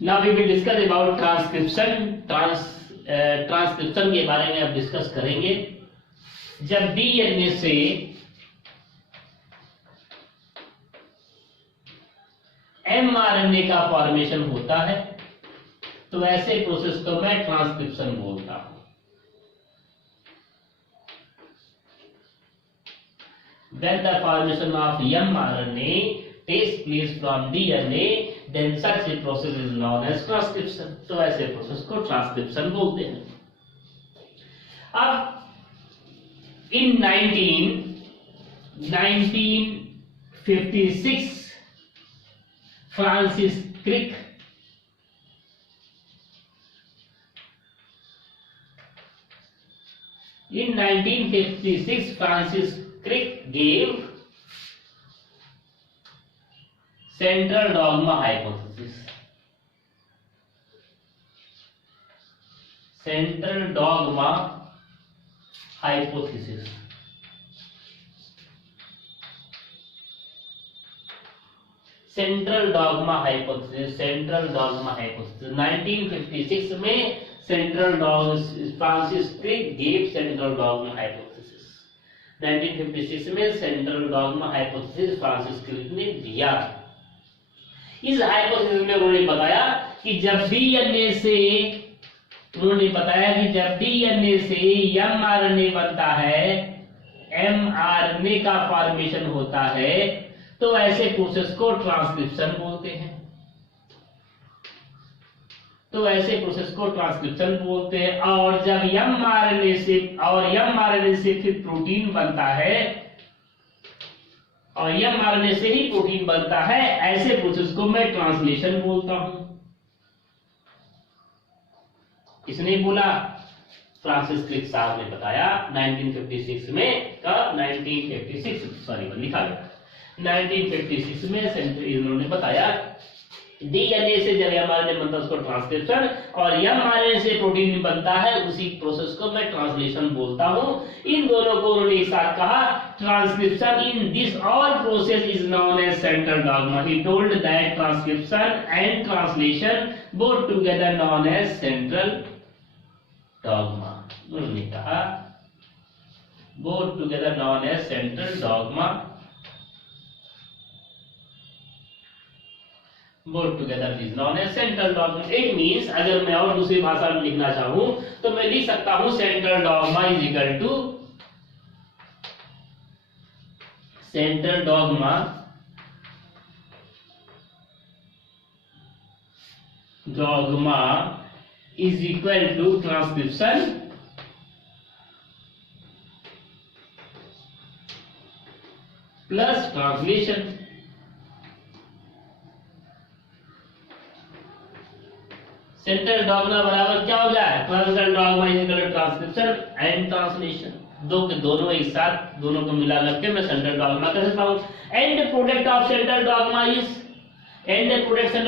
Now we will discuss about transcription. Transcription के बारे में अब डिस्कस करेंगे। जब डीएनए से एमआरएनए का फॉर्मेशन होता है तो ऐसे प्रोसेस को मैं ट्रांसक्रिप्शन बोलता हूं। When the formation of mRNA takes place from DNA, then such a process is known as transcription। तो ऐसे प्रोसेस को ट्रांसक्रिप्शन बोलते हैं। अब in 1956 Francis Crick gave central dogma hypothesis। Central dogma hypothesis central dogma hypothesis 1956 में Francis Crick gave central dogma hypothesis. 1956 में central dogma hypothesis Francis Crick ने दिया। इस हाइपोथेसिस में उन्होंने बताया कि जब डीएनए से एमआरएनए बनता है, एमआरएनए का फॉर्मेशन होता है, तो ऐसे प्रोसेस को ट्रांसक्रिप्शन बोलते हैं। और जब एमआरएनए से फिर प्रोटीन बनता है और एमआरएनए से ही प्रोटीन बनता है, ऐसे प्रोसेस को मैं ट्रांसलेशन बोलता हूं। इसने बोला, फ्रांसिस क्रिक साहब ने बताया 1956 में का 1956 में इन्होंने बताया डीएनए से जब एमआरएनए बनता है उसको ट्रांसक्रिप्शन, और एमआरएनए से प्रोटीन बनता है उसी प्रोसेस को मैं ट्रांसलेशन बोलता हूं। इन दोनों को उन्होंने एक साथ कहा, transcription in this all process is known as central dogma. He told that transcription and translation both together known as central dogma. उन्होंने कहा both together known as central dogma. Both together is known as central dogma। It means अगर मैं और दूसरी भाषा में लिखना चाहूं तो मैं लिख सकता हूं central dogma is equal to transcription plus translation. Central dogma बराबर क्या हो जाए, central dogma is equal to transcription and translation. दोनों एक साथ, दोनों को मिला करके मैं सेंट्रल डॉगमा कह सकता हूं। End product of central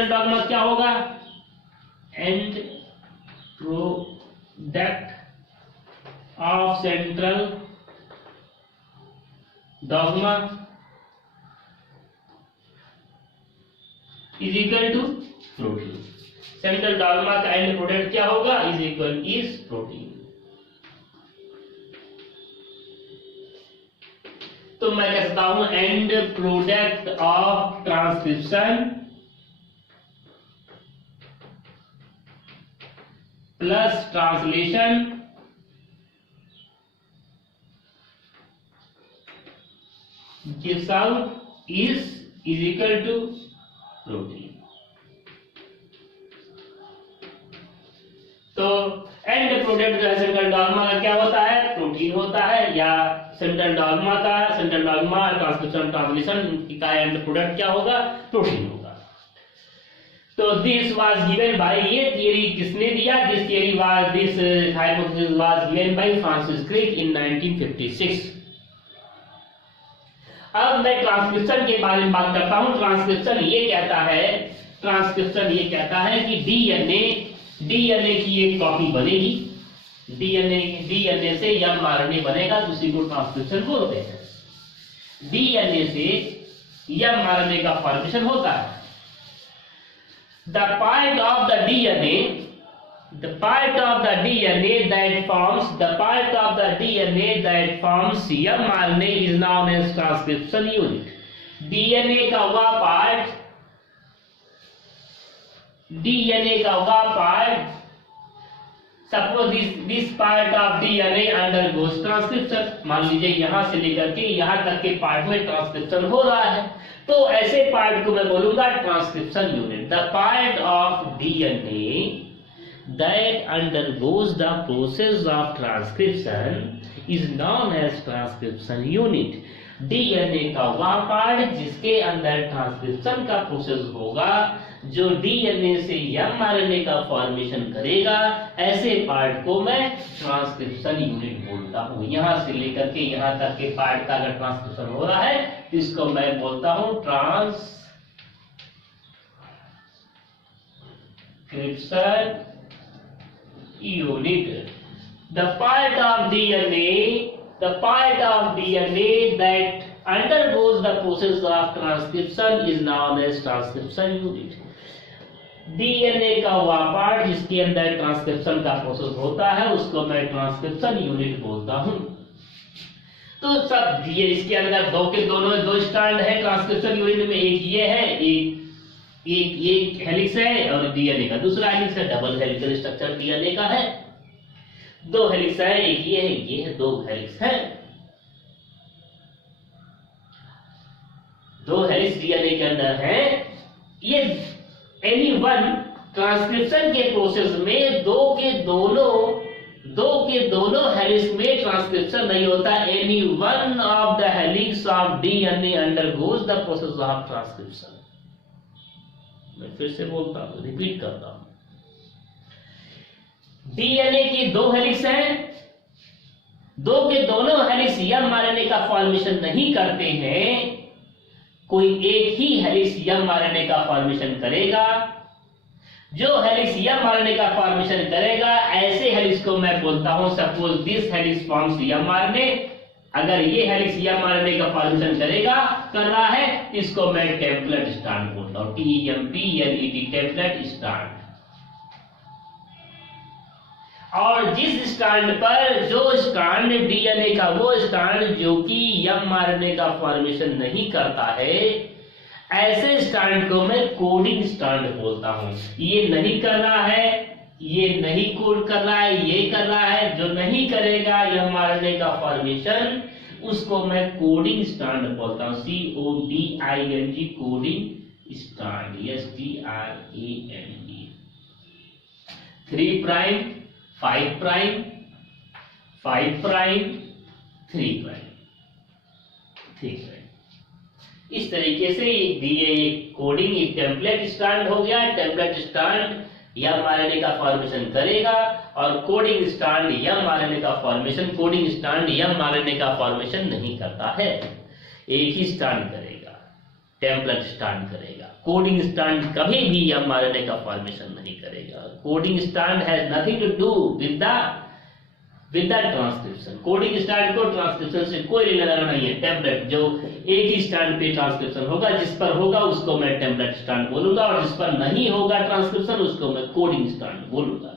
dogma क्या होगा, end product of central dogma is equal to protein. Central dogma का एंड प्रोडक्ट क्या होगा, इज प्रोटीन। तो मैं कह सकता हूं end product of transcription plus translation gives out is equal to protein. तो एंड प्रोडक्ट जो है सेंट्रल डॉगमा का क्या होता है, प्रोटीन होता है, या सेंट्रल डॉगमा ट्रांसक्रिप्शन ट्रांसलेशन का एंड प्रोडक्ट क्या होगा, प्रोटीन होगा। तो दिस वाज गिवन बाय, ये थियरी किसने दिया, this hypothesis was given by Francis Crick in 1956। अब मैं ट्रांसक्रिप्शन के बारे में बात करता हूं। ट्रांसक्रिप्शन ये कहता है कि डीएनए की एक कॉपी बनेगी, डीएनए से एमआरएनए बनेगा, उसी को ट्रांसक्रिप्शन बोलते हैं। डीएनए से एमआरएनए का फॉर्मेशन होता है, the part of the DNA that forms mRNA is known as transcription unit. DNA का वह part suppose this part of DNA undergoes transcription, मान लीजिए यहां से लेकर के यहां तक के पार्ट में ट्रांसक्रिप्शन हो रहा है, तो ऐसे पार्ट को मैं बोलूंगा transcription unit. The part of DNA that undergoes the process of transcription is known as transcription unit. DNA का वह पार्ट जिसके अंदर ट्रांसक्रिप्शन का प्रोसेस होगा, जो DNA से mRNA का फॉर्मेशन करेगा, ऐसे पार्ट को मैं ट्रांसक्रिप्शन यूनिट बोलता हूँ। यहां से लेकर के यहां तक के पार्ट का अगर ट्रांसक्रिप्शन हो रहा है तो इसको मैं बोलता हूँ transcription unit. The part of DNA that undergoes the process of transcription is known as transcription unit. DNA का वह पार्ट जिसके अंदर ट्रांसक्रिप्शन का प्रोसेस होता है उसको मैं ट्रांसक्रिप्शन यूनिट बोलता हूं। तो सब ये इसके अंदर दो के दोनों में दो स्ट्रैंड है ट्रांसक्रिप्शन यूनिट में, एक ये है, एक हेलिक्स है और डीएनए का दूसरा हेलिक्स है। डबल हेलिकल स्ट्रक्चर डीएनए का है, दो हेलिक्स है, एक ये है, दो हेलिक्स है, दो हेलिक्स डीएनए के अंदर है। ये एनी वन ट्रांसक्रिप्शन के प्रोसेस में दो के दोनों हेलिक्स में ट्रांसक्रिप्शन नहीं होता। Any one of the helix of DNA undergoes the process of transcription. मैं फिर से बोलता हूं, रिपीट करता हूं। डीएनए की दो हेलिक्स हैं, दो के दोनों हेलिक्स mRNA का फॉर्मेशन नहीं करते हैं, कोई एक ही हेलिक्स mRNA का फॉर्मेशन करेगा। जो हेलिक्स mRNA का फॉर्मेशन करेगा ऐसे हेलिक्स को मैं बोलता हूं, suppose this helix forms mRNA। अगर ये हेलिक्स mRNA का फॉर्मेशन कर रहा है, इसको मैं टेम्पलेट स्ट्रैंड बोलता हूं, TEMPLET, टेम्पलेट स्ट्रैंड। और जिस स्ट्रैंड पर जो स्ट्रैंड डीएनए का वो स्ट्रैंड जो कि mRNA का फॉर्मेशन नहीं करता है, ऐसे स्ट्रैंड को मैं कोडिंग स्ट्रैंड बोलता हूं। ये नहीं कर रहा है, ये नहीं कोड कर रहा है, ये कर रहा है, जो नहीं करेगा mRNA का फॉर्मेशन उसको मैं कोडिंग स्ट्रैंड बोलता हूं। CODING, coding strand, STRAND। 3 prime, 5 prime, 5 prime, 3 prime, 3 prime. इस तरीके से ये कोडिंग एक टेम्पलेट स्ट्रैंड हो गया। टेम्पलेट स्ट्रैंड mRNA का फॉर्मेशन करेगा और कोडिंग स्ट्रैंड mRNA का फॉर्मेशन, कोडिंग स्ट्रैंड mRNA का फॉर्मेशन नहीं करता है, एक ही स्ट्रैंड करेगा, टेम्पलेट स्ट्रैंड करेगा। कोडिंग स्ट्रैंड कभी भी mRNA का फॉर्मेशन नहीं करेगा। Coding strand has nothing to do with the transcription. Coding strand को ट्रांसक्रिप्शन से कोई लेना नहीं है। टेम्पलेट जो एक ही स्ट्रैंड पे ट्रांसक्रिप्शन होगा, जिस पर होगा उसको मैं टेम्पलेट स्ट्रैंड बोलूंगा, और जिस पर नहीं होगा ट्रांसक्रिप्शन उसको मैं कोडिंग स्ट्रैंड बोलूंगा।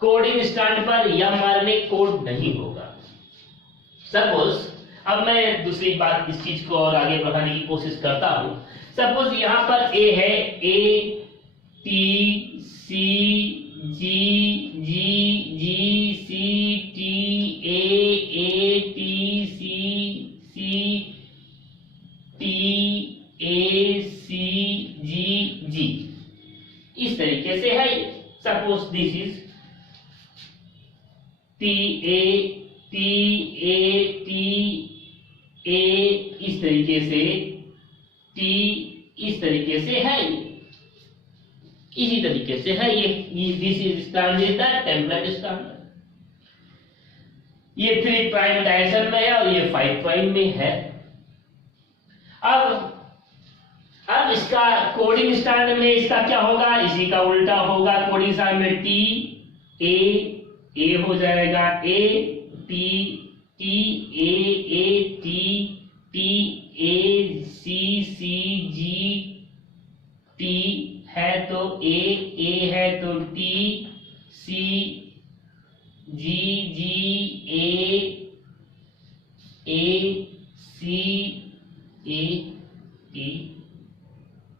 कोडिंग स्ट्रैंड पर mRNA कोड नहीं होगा। सपोज अब मैं दूसरी बात इस चीज को और आगे बढ़ाने की कोशिश करता हूं। सपोज यहां पर ए है, A T C G G G C T A T C C T A C G G, इस तरीके से है। Suppose this is T A T A, इस तरीके से T, इस तरीके से है, इसी तरीके से है। ये this is strand is the template strand. ये 3 प्राइम डायरेक्शन में है और ये 5 प्राइम में है। अब इसका कोडिंग स्ट्रैंड में इसका क्या होगा, इसी का उल्टा होगा। कोडिंग स्ट्रैंड में T A हो जाएगा, A T T A T T A C C G T है ए है तो T, C ji, ji A C A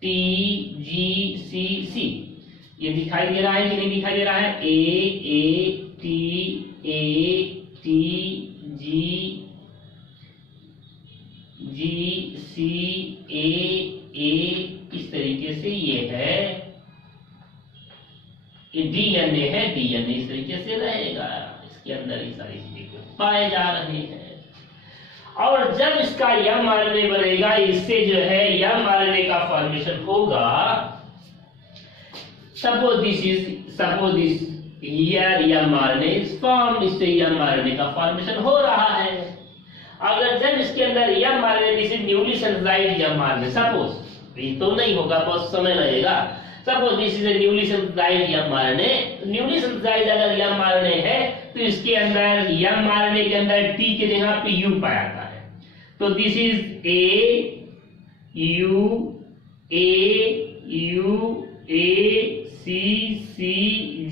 T G सी। ये दिखाई दे रहा है कि नहीं दिखाई दे रहा है? ए टी जी सी ए, इस तरीके से ये है, ये डीएनए है, डीएनए इस तरीके से रहेगा, इसके अंदर ये सारी चीजें पाए जा रहे हैं। और जब इसका एमआरएनए बनेगा, इससे जो है एमआरएनए का फॉर्मेशन होगा। Suppose this here mRNA is formed, इससे mRNA का फॉर्मेशन हो रहा है। अगर जब इसके अंदर mRNA, this is newly synthesised mRNA, suppose ये तो नहीं होगा, बहुत समय लगेगा। Suppose this is a newly synthesised mRNA, newly synthesised अगर mRNA है तो इसके अंदर mRNA के अंदर T के जगह पे U पाया जाता है, तो this is A C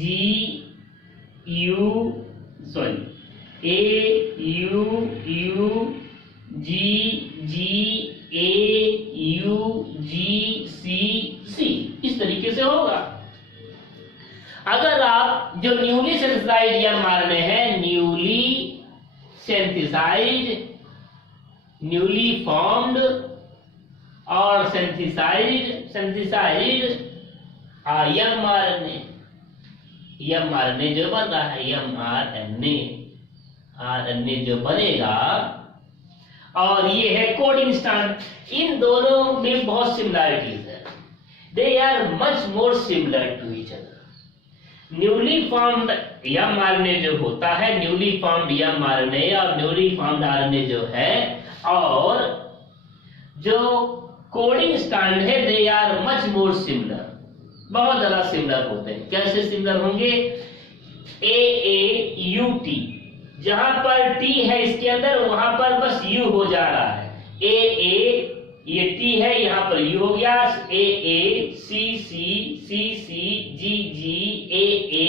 G U, sorry A U G A U G C, इस तरीके से होगा। अगर आप जो न्यूली सिंथेसाइज्ड mRNA है, न्यूली सिंथेसाइज्ड, न्यूली फॉर्म्ड और सिंथेसाइज्ड mRNA जो बन रहा है, RNA जो बनेगा, और ये है कोडिंग स्ट्रैंड। इन दोनों में बहुत सिमिलरिटीज है, they are much more similar to each other. Newly formed mRNA जो होता है, न्यूली फॉर्म्ड mRNA और न्यूली फॉर्म्ड RNA जो है, और जो कोडिंग स्ट्रैंड है, they are much more similar, बहुत ज्यादा सिमिलर होते हैं। कैसे सिमिलर होंगे? AAUT, जहां पर T है इसके अंदर, वहां पर बस U हो जा रहा है। AA ये T है, यहां पर U हो गया। AA CC AA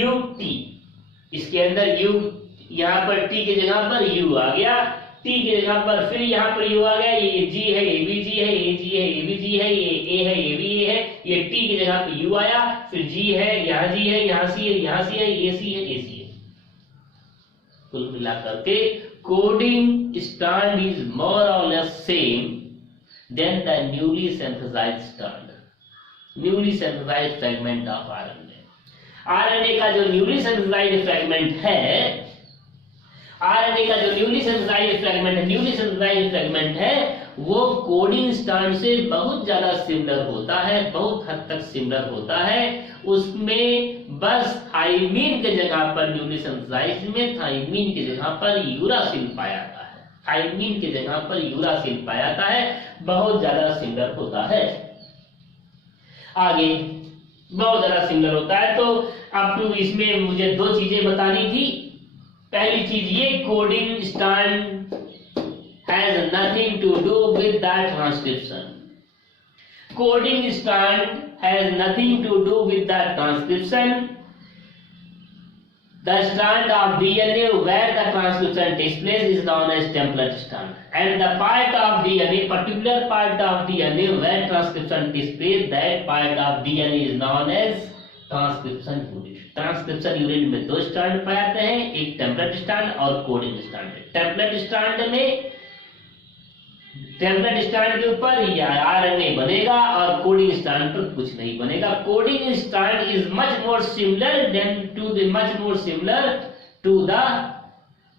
UT, इसके अंदर U, यहां पर T की जगह पर U आ गया, T की जगह पर फिर यहाँ पर U आ गया। ये G है, ये भी G है, ये G है, ये भी G है, ये A है, ये भी A है। ये T की जगह पे U आया, फिर G है, यहाँ G है, यहाँ C है, यहाँ C है, ये C है, ये C है। कुल मिलाकर के coding strand is more or less same than the newly synthesized strand, newly synthesized fragment of RNA का जो न्यूली सिंथेसाइज्ड फ्रेगमेंट है, RNA का जो न्यूली सिंथेसाइज्ड फ्रेगमेंट है, वो कोडिंग स्ट्रैंड से बहुत ज्यादा सिमिलर होता है, बहुत हद तक सिमिलर होता है। उसमें बस थाइमीन के जगह पर, न्यूली सिंथेसाइज्ड में थाइमीन की जगह पर यूरासिल पाया जाता है, थाइमीन की जगह पर यूरासिल पाया जाता है, बहुत ज्यादा सिमिलर होता है। आगे बहुत ज्यादा सिमिलर होता है। तो अब तो इसमें मुझे दो चीजें बतानी थी। पहली चीज ये, coding strand has nothing to do with the transcription. Coding strand has nothing to do with the transcription. The strand of DNA where the transcription takes place is known as template strand, and the part of DNA, particular part of DNA where transcription takes place, that part of DNA is known as transcription unit. Transcription unit में दो strand पाए जाते हैं, एक template strand और coding strand. Template strand में, template strand के ऊपर या RNA बनेगा और कोडिंग स्ट्रैंड पर कुछ नहीं बनेगा। Coding strand is much more similar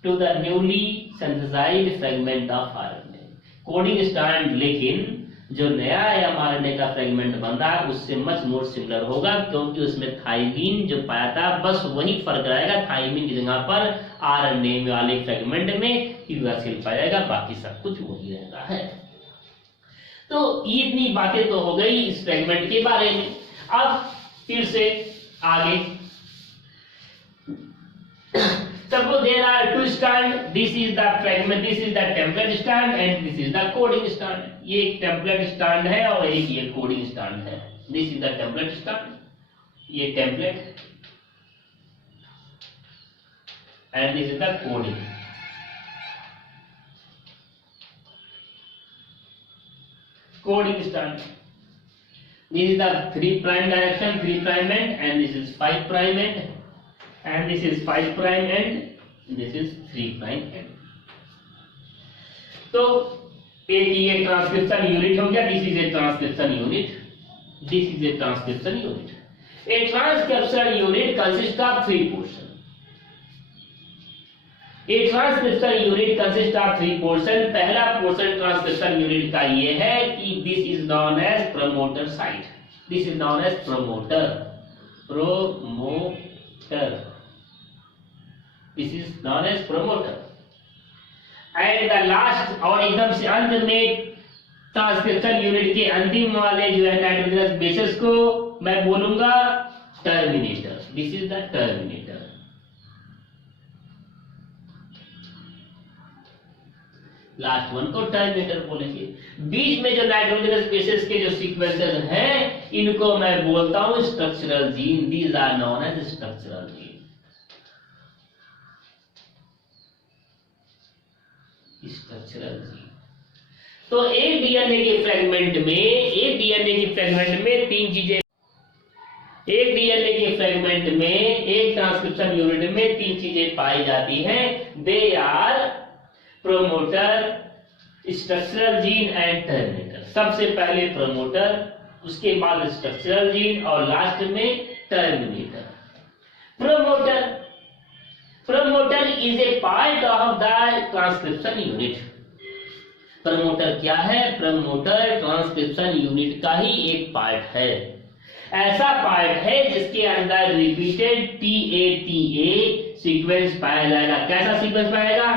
to the newly synthesized fragment of RNA। Coding strand लेकिन जो नया mRNA का फ्रेगमेंट बन रहा है उससे मच मोर सिमिलर होगा, क्योंकि उसमें थाइमीन जो पाया था बस वही फर्क रहेगा। थाइमीन की जगह पर RNA वाले फ्रेगमेंट में यूरासिल पाया जाएगा, बाकी सब कुछ वही रहता है। तो इतनी बातें तो हो गई इस फ्रेगमेंट के बारे में। अब फिर से आगे, suppose there are two strands, this is the fragment, this is the template strand and this is the coding strand। ये एक template strand है और एक ये coding strand है। This is the template stuff, ये template, and this is the coding. Coding start. This is the 3' direction, 3' end, and this is 5' end, and this is 5' end, this is 3' end. तो एक ये transcription unit हो गया, this is a transcription unit, this is a transcription unit. A transcription unit consist of 3 portion. A transcription unit consists of 3 portion। पहला portion transcription unit का ये है कि this is known as promoter site, this is known as promoter, this is known as promoter. And the last, और एकदम से अंत में ट्रांसक्रिप्शन यूनिट के अंतिम वाले जो है नाइट्रोजनस बेसेस को मैं बोलूंगा terminator, this is the terminator. Last one को टर्मिनेटर बोलेंगे। बीच में जो नाइट्रोजनस बेसेस के जो सीक्वेंसेस हैं इनको मैं बोलता हूं structural gene, these are known as structural gene, structural gene. तो एक डीएनए के फ्रेगमेंट में, एक डीएनए के फ्रेगमेंट में 3 चीजें, एक डीएनए के फ्रेगमेंट में, एक ट्रांसक्रिप्शन यूनिट में 3 चीजें पाई जाती हैं। They are promoter, structural gene and terminator. सबसे पहले प्रमोटर, उसके बाद स्ट्रक्चरल जीन और लास्ट में terminator. Promoter, promoter is a part of the transcription unit. Promoter क्या है? प्रमोटर ट्रांसक्रिप्शन यूनिट का ही एक पार्ट है। ऐसा पार्ट है जिसके अंदर रिपीटेड TA सीक्वेंस पाया जाएगा। कैसा सीक्वेंस पाएगा?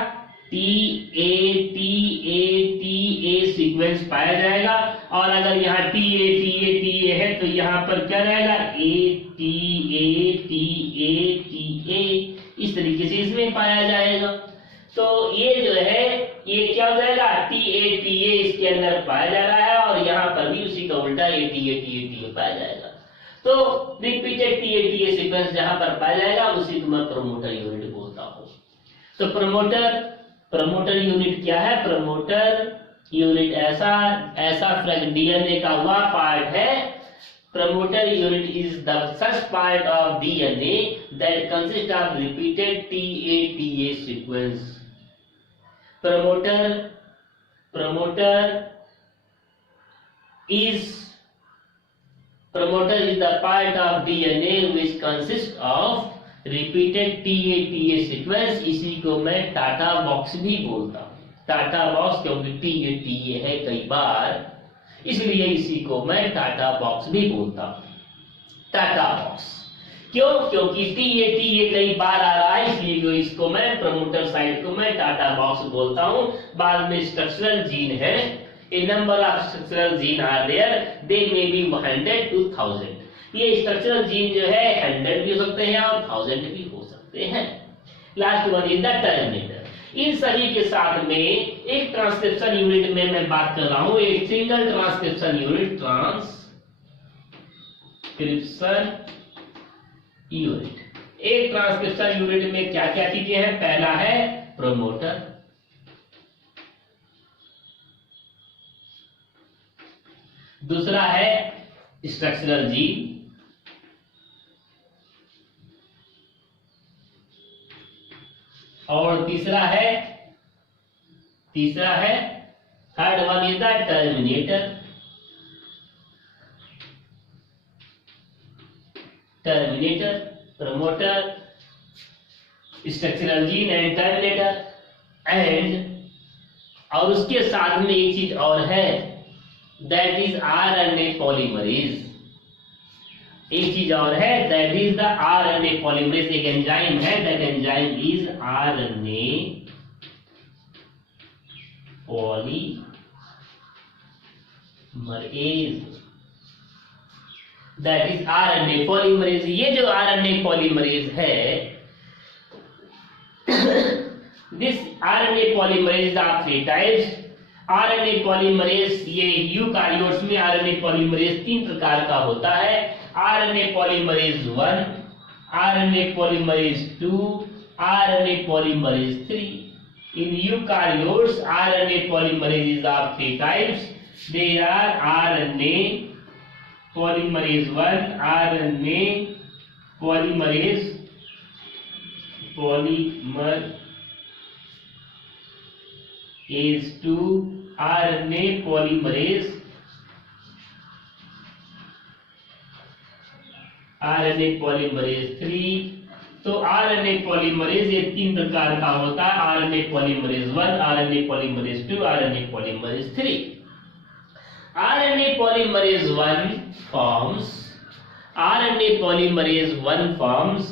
TA सीक्वेंस पाया जाएगा। और अगर यहाँ TA है तो यहाँ पर क्या रहेगा? TA इस तरीके से इसमें पाया जाएगा। तो ये जो है ये क्या हो जाएगा? TA इसके अंदर पाया जा रहा है और यहाँ पर भी उसी का उल्टा TA पाया जाएगा। तो रिपीटेड TA सीक्वेंस जहां पर पाया जाएगा उसी को मैं प्रमोटर यूनिट बोलता हूं। तो प्रमोटर यूनिट क्या है? प्रमोटर यूनिट ऐसा डीएनए का हुआ पार्ट है। Promoter unit is the such part of DNA that consist of repeated TA sequence. Promoter is the part of DNA which consists of repeated TA sequence। इसी को मैं TATA box भी बोलता हूँ। टाटा बॉक्स क्योंकि TA है कई बार, इसलिए इसी को मैं टाटा बॉक्स भी बोलता हूँ। टाटा बॉक्स क्यों? क्योंकि TA कई बार आ रहा है, इसलिए इसको मैं प्रमोटर साइड को मैं टाटा बॉक्स बोलता हूँ। बाद में स्ट्रक्चरल जीन है, A number of structural gene are there, they may be 100 to 1000। ये स्ट्रक्चरल जीन जो है 100 भी हो सकते हैं और 1000 भी हो सकते हैं। Last one is the terminator. इन सभी के साथ में एक ट्रांसक्रिप्शन यूनिट में मैं बात कर रहा हूं, एक सिंगल ट्रांसक्रिप्शन यूनिट, एक ट्रांसक्रिप्शन यूनिट में क्या क्या चीजें हैं? पहला है प्रमोटर, दूसरा है स्ट्रक्चरल जीन, और तीसरा है third one is the terminator. Promoter, structural gene and terminator. और उसके साथ में एक चीज और है, that is RNA polymerase। एक चीज और है, that is the RNA polymerase। एक एंजाइम है, that enzyme is RNA polymerase। that is RNA polymerase। ये जो RNA polymerase है, this RNA polymerase of 3 types। RNA polymerase, ये यूकारियोट्स में आरएनए पॉलीमरेज 3 प्रकार का होता है। RNA polymerase 1, RNA polymerase 2, RNA polymerase 3। In eukaryotes, RNA polymerase is of 3 types. They are RNA polymerase 1, RNA polymerase 2, RNA polymerase 3। तो RNA polymerase ये 3 प्रकार का होता है। RNA polymerase 1, RNA polymerase 2, RNA polymerase 3। RNA polymerase 1 forms, RNA polymerase 1 forms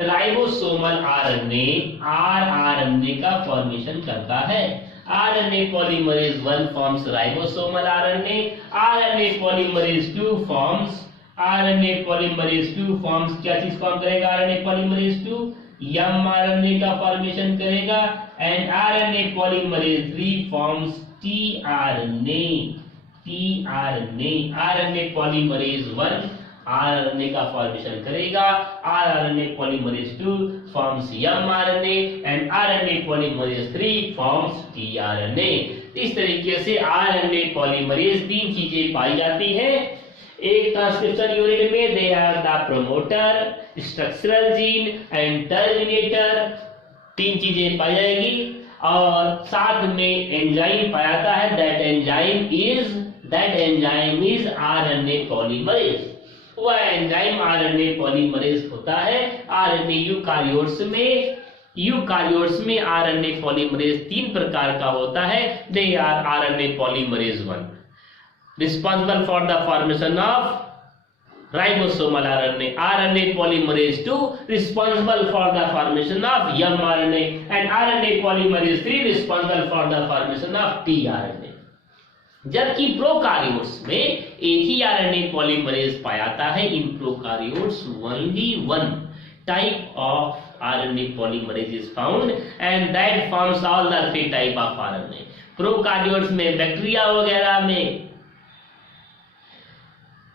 ribosomal RNA, RNA का formation करता है। RNA polymerase 1 forms ribosomal RNA, RNA polymerase 2 forms, RNA polymerase 2 forms क्या चीज फॉर्म करेगा? आरएनए पॉलीमरेज 2 एमआरएनए का formation करेगा। And RNA polymerase 3 forms tRNA, RNA polymerase 1 RNA का formation करेगा, RNA polymerase 2 forms mRNA and RNA polymerase 3 forms tRNA. इस तरीके से आरएनए पॉलीमरेज 3 चीजें पाई जाती हैं। एक ट्रांसक्रिप्शन यूनिट में they are the promoter, structural gene and terminator, 3 चीजें पाई जाएगी। और साथ में एंजाइम पाया जाता है, that enzyme is RNA polymerase. वह एंजाइम आरएनए पॉलीमरेज होता है। आरएनए यूकारियोट्स में आरएनए पॉलीमरेज 3 प्रकार का होता है। They are RNA polymerase 1 responsible for the formation of ribosomal RNA, RNA polymerase 2 responsible for the formation of mRNA and RNA polymerase 3 responsible for the formation of tRNA। जबकि prokaryotes में एक ही RNA polymerase पाया जाता है। इन prokaryotes only one type of RNA polymerase is found and that forms all the 3 type of RNA। Prokaryotes में, bacteria वगैरह में,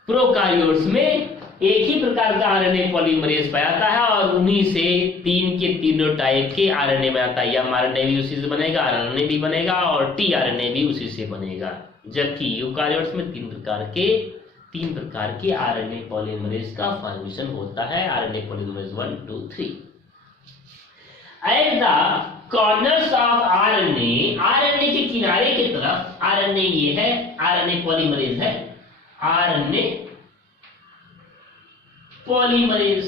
prokaryotes में एक ही प्रकार का आरएनए पॉलीमरेज पाया जाता है और उन्हीं से 3 के तीनों टाइप के आरएनए बनाता है। एमआरएनए भी उसी से बनेगा, आरएनए भी बनेगा और टीआरएनए भी उसी से बनेगा। जबकि यूकारियोट्स में 3 प्रकार के आरएनए पॉलीमरेज का फॉर्मेशन होता है। RNA polymerase 1, 2, 3। At the corners of RNA के किनारे की तरफ, आरएनए ये है, आरएनए पॉलीमरेज है, आरएनए पॉलीमरेज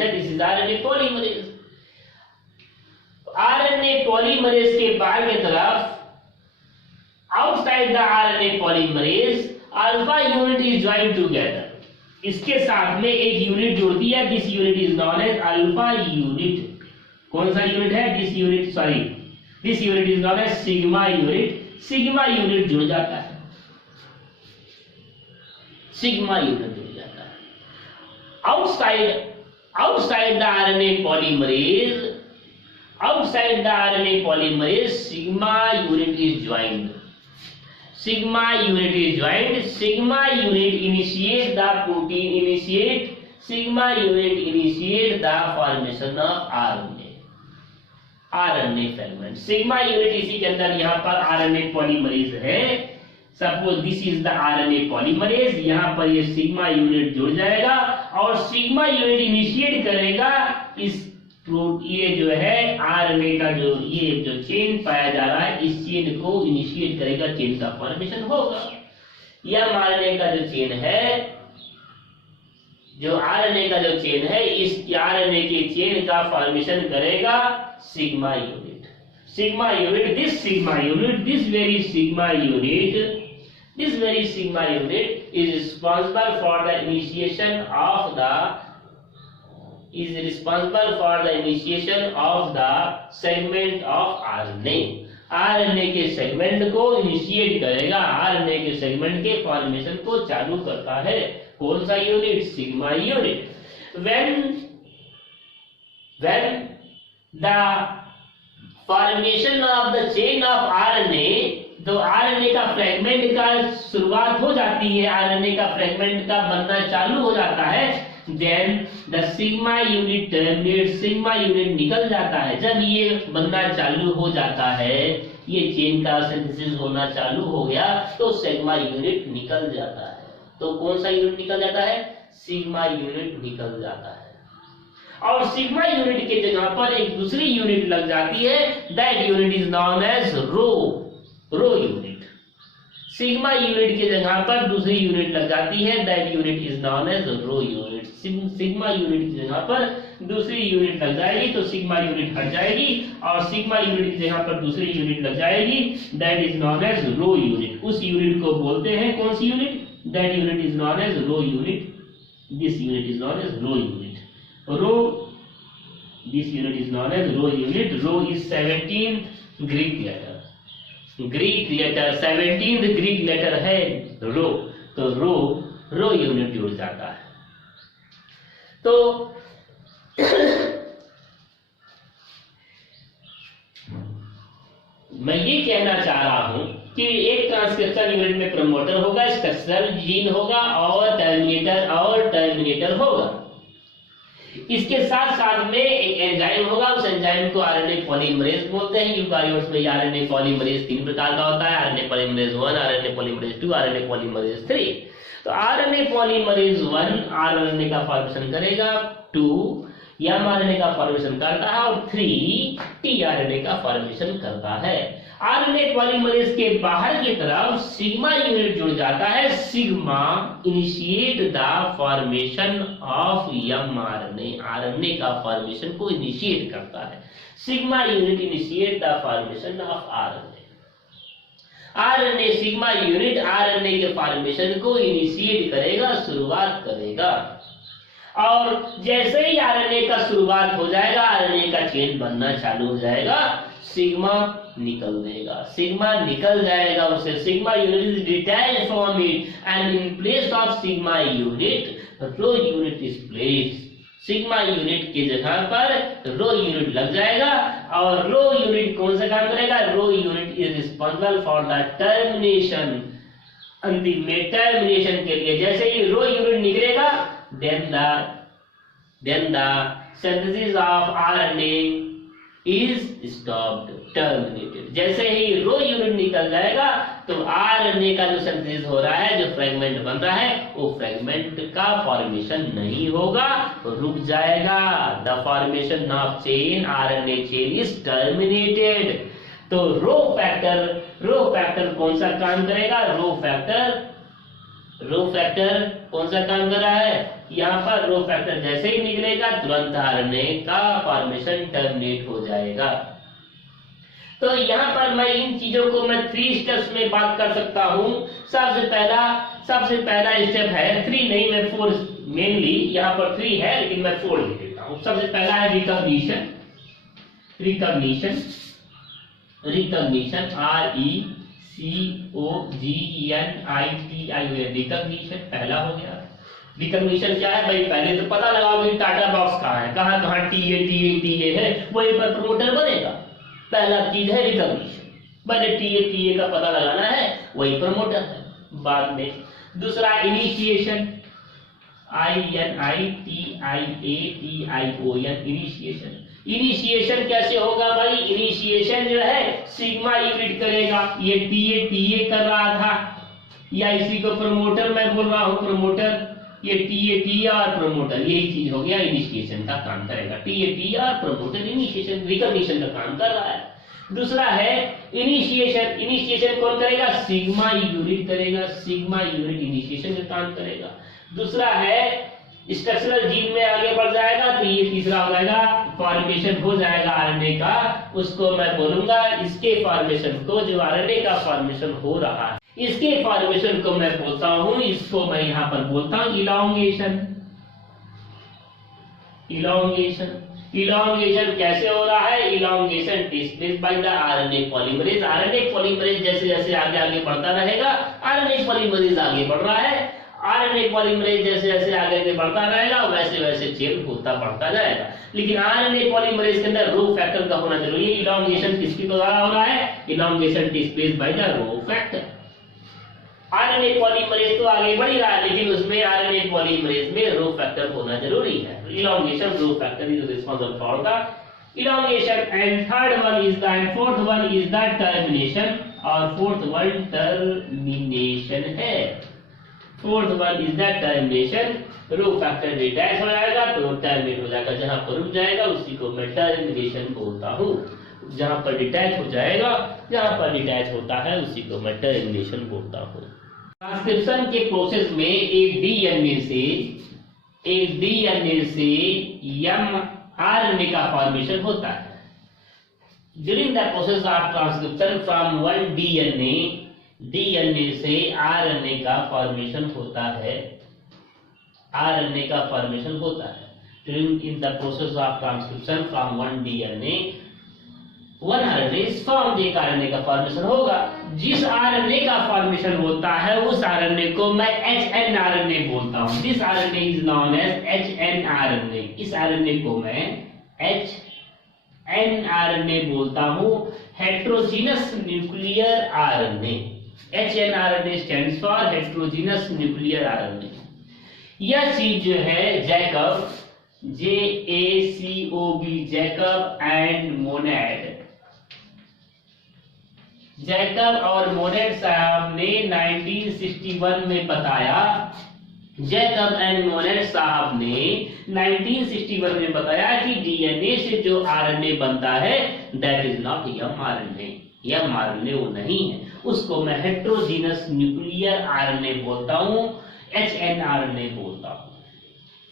है, this is RNA polymerase. RNA polymerase के बाहर की तरफ, outside the RNA polymerase alpha unit is joined together. इसके साथ में एक यूनिट जुड़ती है, this unit is known as alpha unit. कौन सा यूनिट है? This unit is known as sigma unit. Sigma unit जुड़ जाता है, सिग्मा यूनिट जुड़ जाता है। Outside the RNA polymerase, sigma unit is joined. Sigma unit initiate the formation of RNA fragment. Sigma unit इसी के अंदर यहाँ पर आरएनए पॉलीमरेज है। Suppose this is the RNA polymerase, यहाँ पर ये सिग्मा यूनिट जुड़ जाएगा और सिग्मा यूनिट इनिशिएट करेगा ये जो है आरएनए का जो चेन पाया जा रहा है, इस चेन को इनिशिएट करेगा, चेन का फॉर्मेशन होगा। यह आरएनए का जो चेन है, इस आरएनए के चेन का फॉर्मेशन करेगा sigma unit. This very sigma unit is responsible for the initiation of the segment of RNA। RNA के सेगमेंट को इनिशिएट करेगा, आरएनए के सेगमेंट के फॉर्मेशन को चालू करता है। कौन सा unit? Sigma unit. when the formation of the chain of RNA, तो आरएनए का फ्रेगमेंट का शुरुआत हो जाती है, आरएनए का फ्रेगमेंट का बनना चालू हो जाता है, then the sigma unit terminate, sigma unit निकल जाता है। जब ये बनना चालू हो जाता है, ये चेन का सिंथेसिस होना चालू हो गया, तो सिग्मा यूनिट निकल जाता है। तो कौन सा यूनिट निकल जाता है? सिग्मा यूनिट निकल जाता है। और सिग्मा यूनिट के जगह पर एक दूसरी यूनिट लग जाती है, that unit is known as rho, rho unit. Sigma unit के जगह पर दूसरी यूनिट लग जाती है, that unit is known as rho unit. Sigma unit की जगह पर दूसरी यूनिट लग जाएगी तो सिग्मा यूनिट हट जाएगी, और सिग्मा यूनिट की जगह पर दूसरी यूनिट लग जाएगी, that is known as rho unit. उस यूनिट को बोलते हैं कौन सी unit? That unit is known as rho unit. This unit is known as rho unit. Rho, this unit is known as rho unit. Rho is 17th Greek letter. Greek letter 17th Greek letter है rho, तो rho unit जुड़ जाता है। तो मैं ये कहना चाह रहा हूं कि एक ट्रांसक्रिप्शन यूनिट में प्रमोटर होगा, स्ट्रक्चरल जीन होगा, और टर्मिनेटर होगा। इसके साथ साथ में एक एंजाइम होगा, उस एंजाइम को आरएनए पॉलीमरेज बोलते हैं। यूकारियोट्स में आरएनए पॉलीमरेज 3 प्रकार का होता है, RNA polymerase 1, RNA polymerase 2, RNA polymerase 3। तो आरएनए पॉलीमरेज 1 आरएनए का फॉर्मेशन करेगा, 2 एमआरएनए का फॉर्मेशन करता है, और 3 टीआरएनए का फॉर्मेशन करता है। आरएनए पॉलीमरेज के बाहर की तरफ सिग्मा यूनिट जुड़ जाता है, sigma initiate the formation of mRNA, RNA का फॉर्मेशन को इनिशिएट करता है। Sigma unit initiate the formation of RNA. RNA sigma unit RNA के फॉर्मेशन को इनिशिएट करेगा, शुरुआत करेगा, और जैसे ही आरएनए का शुरुआत हो जाएगा, आरएनए का चेन बनना चालू हो जाएगा, सिग्मा निकल देगा, सिग्मा निकल जाएगा उससे, sigma unit is detached from it, and in place of sigma unit rho unit is placed. Sigma unit की जगह पर रो यूनिट लग जाएगा, और रो यूनिट कौन सा काम करेगा? Rho unit is responsible for the termination, अंतिम में टर्मिनेशन के लिए। जैसे ही रो यूनिट निकलेगा, then the synthesis of RNA is stopped, terminated। जैसे ही रो यूनिट निकल जाएगा, तो आरएनए का जो सिंथेसिस हो रहा है, जो फ्रेगमेंट बन रहा है, वो फ्रेगमेंट का फॉर्मेशन नहीं होगा, रुक जाएगा। The formation of chain, RNA chain is terminated. तो रो फैक्टर कौन सा काम करेगा? रो फैक्टर कौन सा काम कर रहा है? यहाँ पर रो फैक्टर जैसे ही निकलेगा, तुरंत आरएनए का फॉर्मेशन टर्मिनेट हो जाएगा। तो यहाँ पर मैं इन चीजों को मैं 3 स्टेप्स में बात कर सकता हूँ। सबसे पहला स्टेप है 3 नहीं, मैं 4 मेनली, यहाँ पर 3 है लेकिन मैं 4 लिख देता हूँ। सबसे पहला है रिकॉग्निशन, RECOGNITION, रिकॉग्निशन पहला हो गया। रिकॉग्निशन क्या है भाई? पहले तो पता लगाओ कि टाटा बॉक्स कहाँ है, कहाँ TA है, वहीं पर प्रमोटर बनेगा। पहला चीज है रिकॉग्निशन, पहले TA का पता लगाना है, वही प्रमोटर है बाद में। दूसरा इनिशिएशन, INITIATION, इनिशिएशन कैसे होगा भाई? इनिशिएशन जो है सिग्मा यूनिट करेगा, ये TA कर रहा था, या इसी को प्रमोटर मैं बोल रहा हूँ, प्रमोटर, ये TA और प्रमोटर, यही चीज हो गया, इनिशिएशन का काम करेगा। TA और प्रमोटर इनिशिएशन रिकॉग्निशन का काम कर रहा है। दूसरा है इनिशिएशन कौन करेगा? सिग्मा यूनिट करेगा, सिग्मा यूनिट इनिशिएशन का काम करेगा। दूसरा है स्ट्रक्चरल जीन में आगे बढ़ जाएगा, तो ये तीसरा हो जाएगा, फॉर्मेशन हो जाएगा आरएनए का, उसको मैं बोलूंगा, इसके फॉर्मेशन को, जो आरएनए का फॉर्मेशन हो रहा है, इसके फॉर्मेशन को मैं बोलता हूं, इसको मैं यहां पर बोलता हूं इलॉन्गेशन। इलॉन्गेशन कैसे हो रहा है? Elongation take place by the RNA polymerase. RNA polymerase जैसे जैसे आगे बढ़ता रहेगा, आरएनए पॉलीमरेज आगे बढ़ रहा है, आरएनए पॉलीमरेज जैसे जैसे आगे आगे बढ़ता रहेगा वैसे वैसे चेन होता बढ़ता जाएगा। लेकिन आरएनए पॉलीमरेज के अंदर रो फैक्टर का होना जरूरी है। इलॉन्गेशन किसके द्वारा हो रहा है? Elongation takes place by the rho factor. RNA polymerase तो आगे बढ़ ही रहा है, लेकिन उसमें आरएनए पॉलीमरेज में रो फैक्टर होना जरूरी है। Elongation rho factor is responsible for the elongation, and third one is the and fourth one is the termination, और fourth one termination है। fourth one is the termination, rho factor detach हो जाएगा तो terminate हो जाएगा, जहां पर रुक जाएगा उसी को मैं टर्मिनेशन बोलता हूँ। जहां पर डिटैच हो जाएगा, जहां पर डिटैच होता है उसी को मैं टर्मिनेशन बोलता हूँ। ट्रांसक्रिप्शन के प्रोसेस में एक डीएनए से mRNA का फॉर्मेशन होता है। During the process of transcription from one DNA से आरएनए का फॉर्मेशन होता है। आरएनए का फॉर्मेशन होता है during in the process of transcription from one DNA one RNA is formed. एक आरएनए का फॉर्मेशन होगा। जिस आरएनए का फॉर्मेशन होता है उस आरएनए को मैं एचएनआरएनए बोलता हूं। This RNA is known as hnRNA. इस आरएनए को मैं एचएनआरएनए बोलता हूं, heterogeneous nuclear RNA. HnRNA stands for heterogeneous nuclear RNA. यह चीज जो है Jacob, JACOB, Jacob and Monod, Jacob और मोनेड साहब ने 1961 में बताया। जैकब एंड मोनेड साहब ने 1961 में बताया कि डीएनए से जो आरएनए बनता है that is not mRNA। mRNA वो नहीं है, उसको मैं हेट्रोजीनस न्यूक्लियर आरएनए बोलता हूं, एचएनआरएनए बोलता हूं।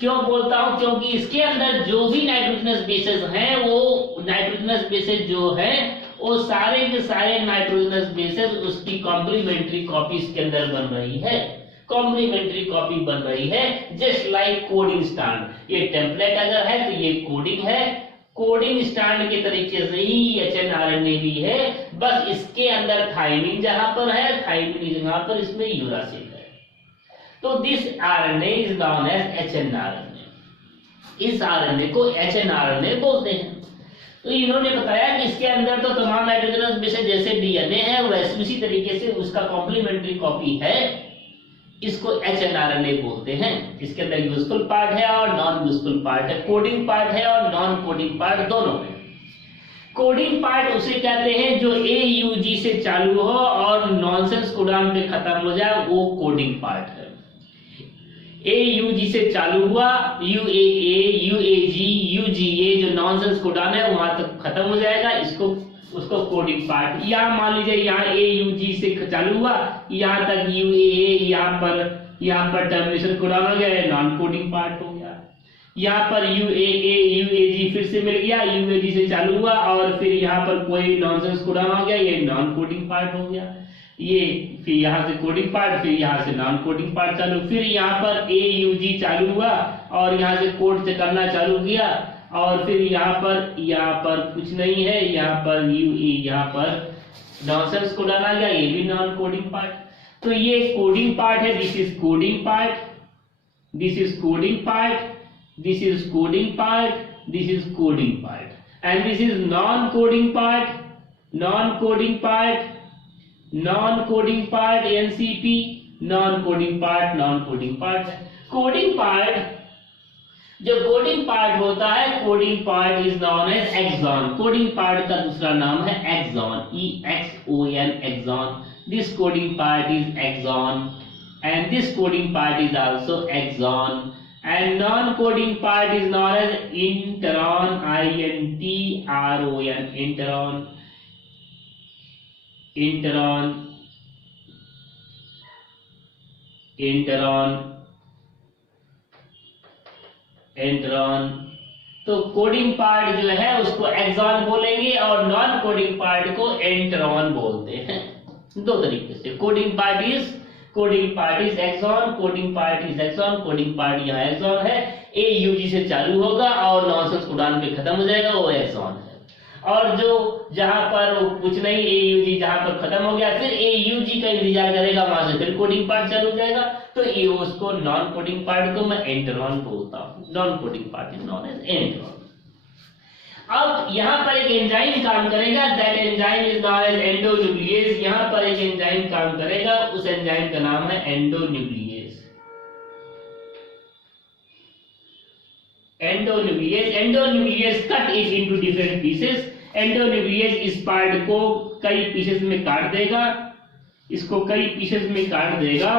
क्यों बोलता हूं? क्योंकि इसके अंदर जो भी नाइट्रोजनस बेसेस हैं, वो नाइट्रोजनस बेसेस जो हैं वो सारे के सारे नाइट्रोजनस बेसेस उसकी कॉम्प्लीमेंट्री कॉपी इसके अंदर बन रही है। कॉम्प्लीमेंट्री कॉपी बन रही है जस्ट लाइक कोडिंग स्टैंड। ये टेम्पलेट अगर है तो ये कोडिंग है। कोडिंग स्टैंड के तरीके से ही एचएनआरएनए भी है, बस इसके अंदर थाइमिन जहां पर है, थाइमिन जहां पर इसमें यूरासिल है। तो this RNA is known as hnRNA. इस आरएनए को एचएनआरएनए बोलते हैं। तो इन्होंने बताया कि इसके अंदर तो तमाम नाइट्रोजनस बेसेस जैसे डीएनए है वैसे उसी तरीके से उसका कॉम्प्लीमेंट्री कॉपी है, इसको एचएनआरएनए बोलते हैं। इसके अंदर यूजफुल पार्ट है और नॉन यूजफुल पार्ट है, कोडिंग पार्ट है और नॉन कोडिंग पार्ट दोनों है। कोडिंग पार्ट उसे कहते हैं जो AUG से चालू हो और नॉनसेंस कोडॉन पे खत्म हो जाए, वो कोडिंग पार्ट है। AUG से चालू हुआ, UAA, UAG, UGA जो नॉनसेंस कोडॉन है वहां तक खत्म हो जाएगा, इसको उसको कोडिंग पार्ट। या मान लीजिए यहाँ AUG से चालू हुआ, यहाँ तक UAA, यहाँ पर टर्मिनेशन कोडॉन हो गया, नॉन कोडिंग पार्ट हो गया। यहाँ पर UAA, UAG फिर से मिल गया, UAG से चालू हुआ और फिर यहाँ पर कोई नॉनसेंस कोडॉन हो गया, ये नॉन कोडिंग पार्ट हो गया। ये फिर यहाँ से कोडिंग पार्ट, फिर यहाँ से नॉन कोडिंग पार्ट चालू, फिर यहाँ पर AUG चालू हुआ और यहाँ से कोड करना चालू किया और फिर यहाँ पर कुछ नहीं है, यहाँ पर UA, यहाँ पर नॉनसेंस कोडॉन आ गया, ये भी नॉन कोडिंग पार्ट। तो ये कोडिंग पार्ट है, this is coding part, this is coding part, this is coding part, this is coding part, and this is non coding part, non coding part, non coding part NCP, non coding part, non coding part. Coding part, जो coding part होता है, coding part is known as exon. Coding part का दूसरा नाम है exon, EXON, exon. This coding part is exon and this coding part is also exon, and non-coding part is known as intron, INTRON, intron, intron, intron, intron। तो coding part जो है उसको exon बोलेंगे और नॉन कोडिंग पार्ट को intron बोलते हैं। दो तरीके से coding part is exon, coding part is exon, coding part यहाँ एक्सॉन है, AUG से चालू होगा और नॉनसेंस कोडॉन पे खत्म हो जाएगा, वो एक्सॉन है। और जो जहां पर कुछ नहीं AUG जहां पर खत्म हो गया, फिर AUG का इंतजार करेगा, वहां से फिर कोडिंग पार्ट चालू हो जाएगा। तो ये उसको नॉन कोडिंग पार्ट को मैं एंड्रॉन बोलता हूं। Non coding part is known as intron. अब यहाँ पर एक एंजाइम काम करेगा, that enzyme is known as endonuclease. यहाँ पर एक एंजाइम काम करेगा, उस एंजाइम का नाम है endonuclease. Endonuclease cut it into different pieces. Endonuclease इस पार्ट को कई पीसेस में काट देगा, इसको कई पीसेस में काट देगा।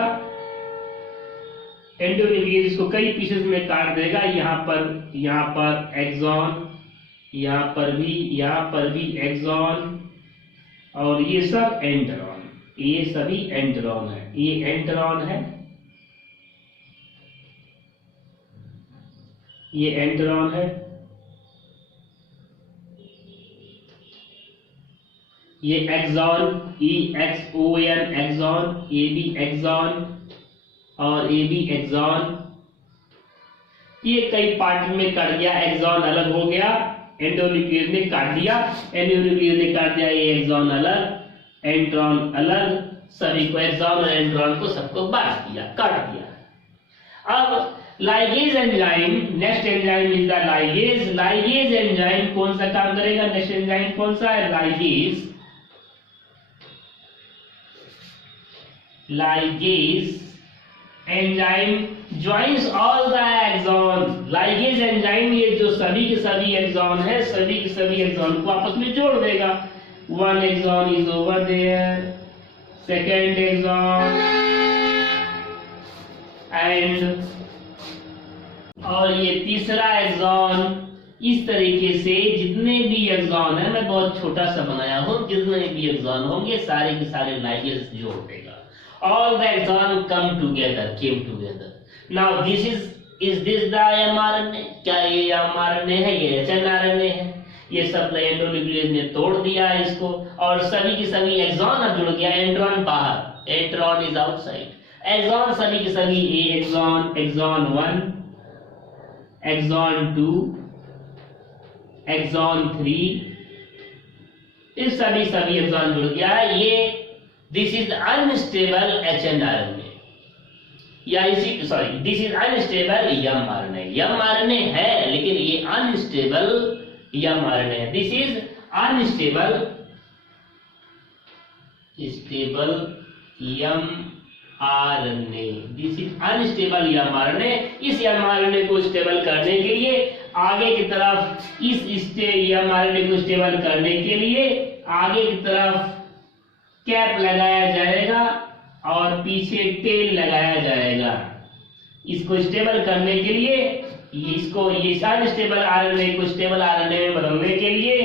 एंडोन्यूक्लियेज इसको कई पीसेस में काट देगा। यहाँ पर एक्सॉन, यहाँ पर भी एक्सॉन, और ये सब एंट्रॉन, ये सभी एंट्रॉन है। ये एंट्रॉन है, ये एंट्रॉन है, ये एक्सॉन, EXON एक्सॉन, ये भी एक्सॉन और ये भी एक्सॉन। ये कई पार्ट में कट गया, एक्सॉन अलग हो गया, एंडोन्यूक्लियस ने काट दिया, एंडोन्यूक्लियस ने काट दिया, ये एक्सॉन अलग, एंट्रॉन अलग, सभी को एक्सॉन और एंट्रॉन को सबको बांट दिया, काट दिया। अब ligase enzyme, next enzyme is the ligase. Ligase enzyme कौन सा काम करेगा? नेक्स्ट एंजाइम कौन सा है? Ligase. Ligase enzyme joins all the exon. Ligase enzyme ये जो सभी के सभी एक्सॉन है, सभी के सभी एक्सॉन को आपस में जोड़ देगा। One exon is over there, second exon and, और ये तीसरा एक्सॉन। इस तरीके से जितने भी एक्सॉन है, मैं बहुत छोटा सा बनाया हूं, जितने भी एक्सॉन होंगे सारे के सारे लाइगेज जोड़ देगा। All the exon came together. Now this is this the mRNA? क्या ये mRNA है? ये hnRNA है। ये सब एंडोन्यूक्लियस ने तोड़ दिया इसको, और सभी की सभी एक्सॉन अब जुड़ गया। एंट्रॉन बाहर, एंट्रॉन इज आउटसाइड। एक्सॉन सभी के सभी, ए एक्सॉन, एक्सॉन 1, एक्सॉन 2, एक्सॉन 3, इस सभी एक्सॉन जुड़ गया है। ये दिस इज अनस्टेबल hnRNA, या इसी sorry this is unstable mRNA। mRNA है लेकिन ये अनस्टेबल mRNA है। This is unstable mRNA। This is unstable mRNA। इस mRNA को स्टेबल करने के लिए आगे की तरफ, इस mRNA को स्टेबल करने के लिए आगे की तरफ कैप लगाया जाएगा और पीछे टेल लगाया जाएगा। इसको स्टेबल करने के लिए, इसको ये अनस्टेबल आरएनए को स्टेबल आरएनए में बदलने के लिए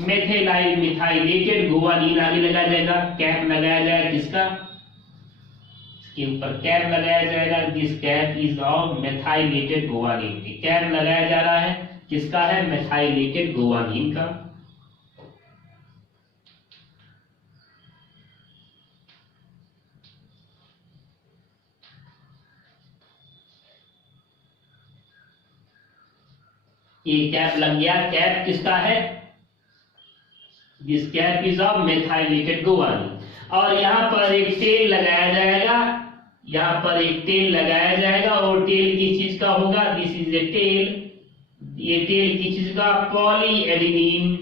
मिथाइलेटेड गुआनिन आगे लगाया जाएगा। कैप लगाया जाएगा, किसका? इसके ऊपर कैप लगाया जाएगा। This cap is of methylated guanine. Cap लगाया जा रहा है, किसका है? मिथाइलेटेड गुआनिन का। ये कैप लग गया। कैप किसका है? This cap is of methylated guanine. और यहाँ पर एक टेल लगाया जाएगा, यहाँ पर एक टेल लगाया जाएगा, और टेल किस चीज का होगा? This is a tail. ये टेल किस चीज का? पॉली एडेनिन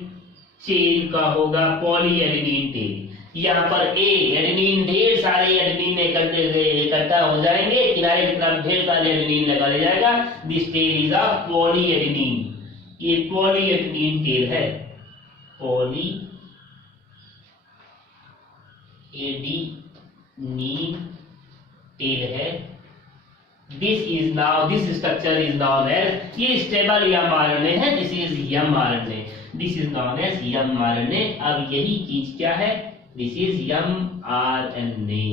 चेन का होगा, पॉली एडेनिन टेल। यहाँ पर एडेनिन, ढेर सारे एडेनिन इकट्ठा हो जाएंगे, किनारे की तरफ ढेर सारे एडेनिन लगा दिया जाएगा। This tail is of poly adenine. ये पॉली एडेनिन टेल है, पॉली एडेनिन टेल है। This structure is known as, ये स्टेबल mRNA है। This is mRNA, this is known as mRNA। अब यही चीज क्या है? This is mRNA,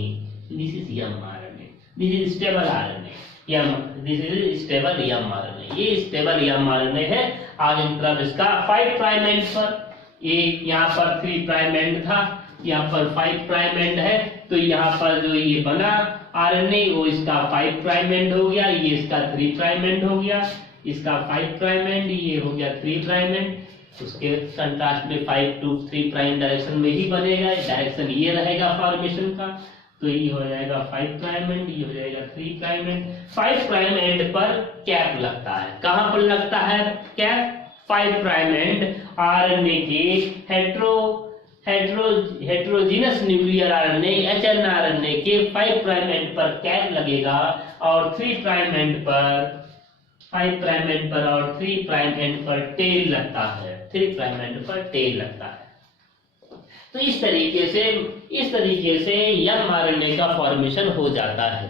this is mRNA, this is stable RNA, this is stable mRNA। ये stable mRNA है। आगे की तरफ इसका 5 प्राइम एंड पर, ये यहाँ पर 3 प्राइम एंड था, यहाँ पर 5 प्राइम एंड है। तो यहाँ पर जो ये बना RNA, वो इसका 5 प्राइम एंड हो गया, ये इसका 3 प्राइम एंड हो गया, इसका 5 प्राइम एंड, ये हो गया 3 प्राइम एंड। उसके कंट्रास्ट में 5 to 3 प्राइम डायरेक्शन में ही बनेगा, डायरेक्शन ये रहेगा फॉर्मेशन का। तो ये हो जाएगा 5 प्राइम एंड, ये हो जाएगा 3 प्राइम एंड। 5 प्राइम एंड पर कैप लगता है। कहां पर लगता है कैप? 5 प्राइम एंड आरएनए के हेट्रोजीनस न्यूक्लियर आरएनए एचएनआरएनए के 5 प्राइम एंड पर कैप लगेगा और 3 प्राइम एंड पर 5 प्राइम एंड पर और 3 प्राइम एंड पर टेल लगता है। 3 प्राइम एंड पर टेल लगता है। तो इस तरीके से एमआरएनए का फॉर्मेशन हो जाता है।